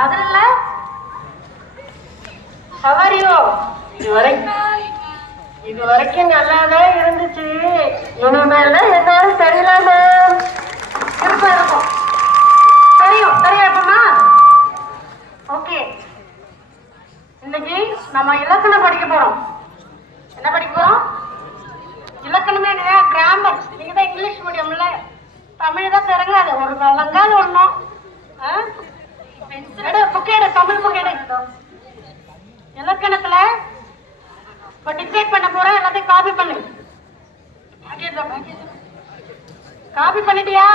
அதுல சவாரியோ இது வரைக்கும் நல்லாதான் இருந்துச்சு. இனிமேல் என்னாலும் தெரியல மேம். இருப்பா இருக்கும். தெரியும் எப்பமா? ஓகே, இன்னைக்கு நம்ம இலக்கணம் படிக்க போறோம். என்ன படிக்க போறோம்? இலக்கணமே கிராமர். நீங்க தான் இங்கிலீஷ் மீடியம்ல, தமிழ் தான் திறங்காது. ஒரு வழங்காது ஒண்ணும். புக்கேடு, தமிழ் புக்கேடு. இலக்கணத்துல இப்ப டிக்டேட் பண்ண போறேன். எல்லாத்தையும் காப்பி பண்ணு. காப்பி பண்ணிட்டியா?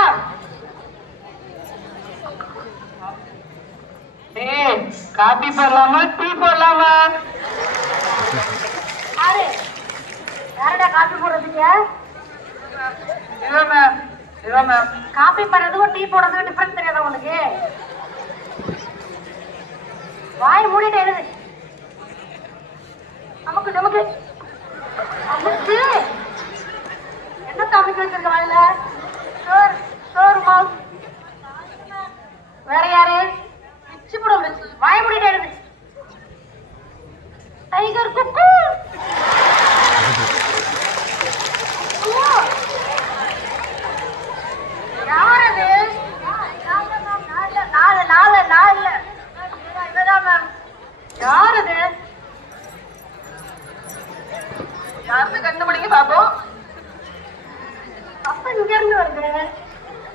காப்பி போடலாமா டீ போடலாமா? யாரடா காப்பி போடுறதுக்கு? காப்பி பண்றதுக்கும் டீ போடுறதுக்கும் டிஃபரன்ஸ் தெரியாதா உனக்கு? வாய் மூடிட்டு எழுது. நமக்கு நமக்கு என்ன தமிழ் வச்சிருக்க வாயில? வேற யாரு? வாய் மூடிட்டு எழுது. டைகர் குக்கு. யாரது? யாரது? யாருன்னு கண்டுபிடிங்க பாப்போம். அப்ப இங்க இருந்து வருது.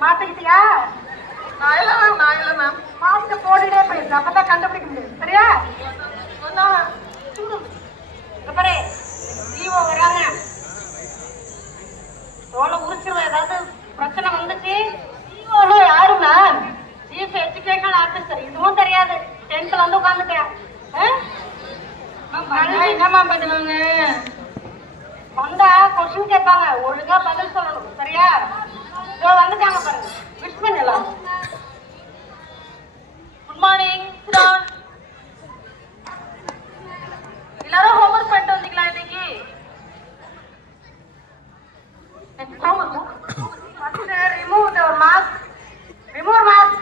மாத்திக்கிட்டியா? நான் இல்ல மேம். மாஸ்க போட்டுட்டே போயிருக்கு. அப்பதான் கண்டுபிடிக்க முடியும். சரியா? பாரு, ஜீவோ வராங்க. தோலை உரிச்சிருவேன். ஏதாவது பிரச்சனை வந்துச்சு. ஜீவோல யாரு மேம்? Chief educational officer. இதுவும் தெரியாது. 10th வந்து உட்காந்துட்டேன். என்னமா பண்ணுவாங்க? வந்தா கொஸ்டின் கேட்பாங்க, ஒழுங்கா பதில் சொல்லணும். சரியா? இதோ வந்துட்டாங்க பாருங்க. விஷ் பண்ணலாம். Good morning. எல்லாரும் ஹோம்வொர்க் பண்ணிட்டு வந்தீங்களா இன்னைக்கு? Remove the mask. Remove mask.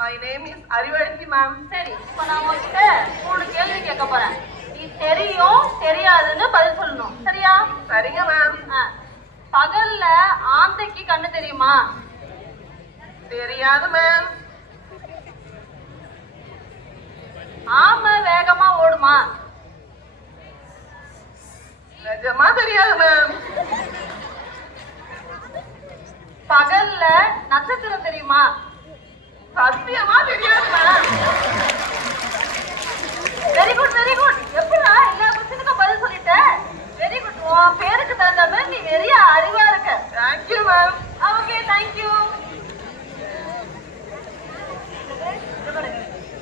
My name is Arivalchi ma'am. சரி, இப்போ நான் உங்ககிட்ட 3 கேள்வி கேட்க போறேன். நீ தெரியும் தெரியாதுன்னு பதில் சொல்லணும். சரியா? சரிங்க மேம். பகல்ல ஆந்தைக்கு கண்ணு தெரியுமா? தெரியாது மேம். ஆமை வேகமா ஓடுமா? நிஜமா தெரியாது மேம். பகல்ல நட்சத்திரம் தெரியுமா? சத்தியமா தெரியாது ma'am. Very good very good. எப்படா எல்லா क्वेश्चनக்கும் பதில் சொல்லிட்ட? Very good. உன் பேருக்கு தகுந்த மாதிரி நீ நிறைய அறிவா இருக்க. Thank you ma'am. Okay, thank you.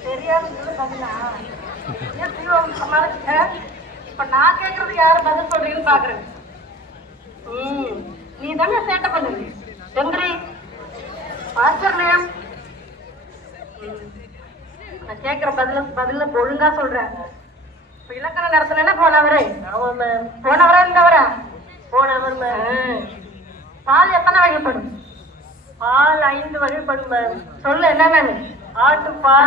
தெரியாதுன்னு பதிலா ஏன் தீவிரம் சமாளிச்சுட்ட? இப்ப நான் கேட்கறதுக்கு யாரு பதில் சொல்றீங்கன்னு பாக்குறேன். நீ தானே சேட்டை பண்ணுங்க. செந்திரி, மாஸ்டர் நேம். நான் கேட்கிற பதில ஒழுங்கா சொல்றேன். இப்ப இலக்கண நடத்தலைன்னா போனவரே. போனவரா இருந்தவரா? போனவர் மேம். பால் எத்தனை வகைப்படும்? பால் 5 வகைப்படும் மேம். சொல்லு என்ன மேம்? ஆட்டு பால்.